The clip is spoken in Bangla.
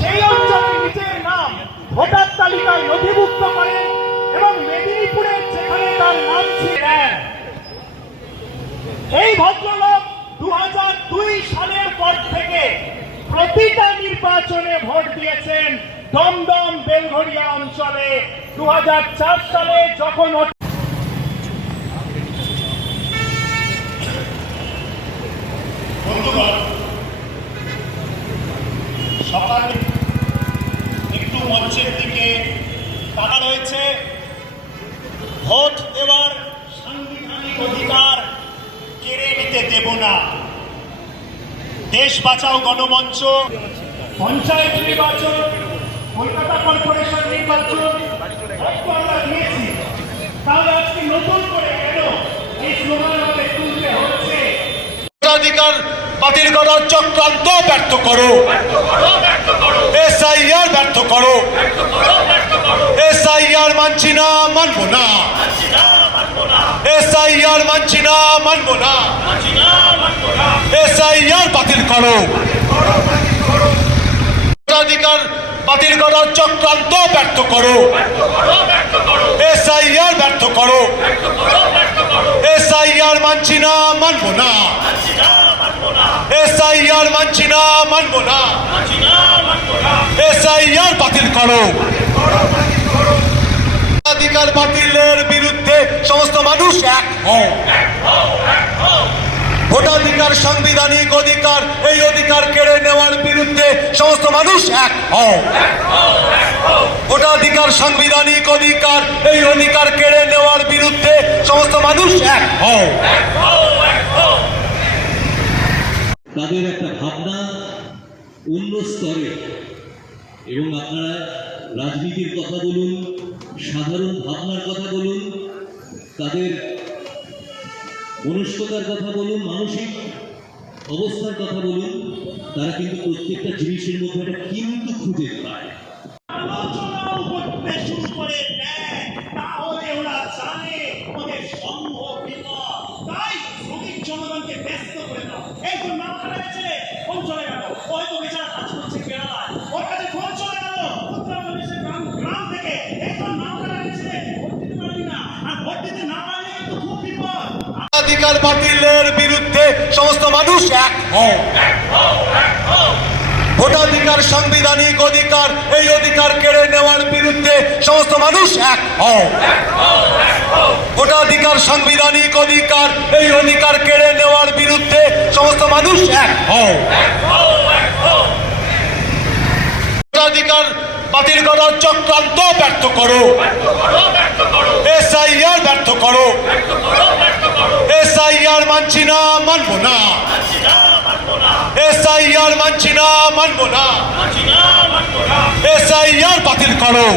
সেই অঞ্চলে নিজের নাম ভোটার তালিকায় নথিভুক্ত করেন এবং মেদিনীপুরের যেখানে তার নাম ছিল এই ভদ্রলোক 2002 সালের পর থেকে প্রতিটা নির্বাচনে ভোট দিয়েছেন দমদম বেলঘরিয়া অঞ্চলে। 2004 সালে যখন সকালে একটু মঞ্চের দিকে তারা রয়েছে। ভোট দেওয়ার সাংবিধানিক অধিকার কেড়ে নিতে দেব না। দেশ বাঁচাও গণমঞ্চ, পঞ্চায়েত নির্বাচন, কলকাতা কর্পোরেশন নির্বাচন আমরা দিয়েছি, তাহলে আজকে নতুন করে কেন এই স্লোগান আমাদের তুলতে হচ্ছে? ভোটাধিকার বাতিল করার চক্রান্ত ব্যর্থ করো, এসআইআর ব্যর্থ করো, এসআইআর মানছি না, মানবো না, এসআইআর মানছি না, মানবো না, এসআইআর বাতিল করো। ভোটাধিকার বাতিল করার চক্রান্ত ব্যর্থ করো, এসআইআর ব্যর্থ করো, এসআইআর মানছি না, মানবো না, এসআইআর মানছি না, মানবো না, এসআইআর বাতিল করো। ভোটাধিকার বাতিলের বিরুদ্ধে সমস্ত মানুষ এক হও। ভোটাধিকার সাংবিধানিক অধিকার, এই অধিকার কেড়ে নেওয়ার বিরুদ্ধে সমস্ত মানুষ এক হও। ভোটাধিকার সাংবিধানিক অধিকার, এই অধিকার কেড়ে নেওয়ার বিরুদ্ধে সমস্ত মানুষ এক হও। তাদের একটা ভাবনা অন্য স্তরে, এবং আপনারা রাজনীতির কথা বলুন, সাধারণ ভাবনার কথা বলুন, তাদের মনস্কতার কথা বলুন, মানসিক অবস্থার কথা বলুন, তারা কিন্তু প্রত্যেকটা জিনিসের মধ্যে একটা কিন্তু খুঁজে পায়। আলোচনাও করতে শুরু করে দেয়, তাহলে ওরা জানে ওদের সম্ভব বিপদ। তাই শ্রমিক জনগণকে ব্যস্ত করে দাও। এই তো নাম খারাপ ছেলে ফোন চলে গেল, হয়তো বেচারা কাজ করছে কেরালায়, ওর কাছে ফোন চলে গেল উত্তরপ্রদেশের গ্রাম থেকে। এই তো নাম খারাপ ছেলে ভোট দিতে পারবি না, আর ভোট দিতে না পারলে কিন্তু খুব বিপদ। ভোটাধিকার বাতিলের বিরুদ্ধে সমস্ত মানুষ এক হও। ভোটাধিকার সাংবিধানিক অধিকার, এই অধিকার কেড়ে নেওয়ার বিরুদ্ধে সমস্ত মানুষ এক হও। ভোটাধিকার সাংবিধানিক অধিকার, এই অধিকার কেড়ে নেওয়ার বিরুদ্ধে সমস্ত মানুষ এক হও। ভোটাধিকার বাতিল করার চক্রান্ত ব্যর্থ করো, এসআইআর ব্যর্থ করো, এসআইআর মানছি না, মানবো না, এসআইআর মানছি না, মানবো না, এসআইআর বাতিল করো।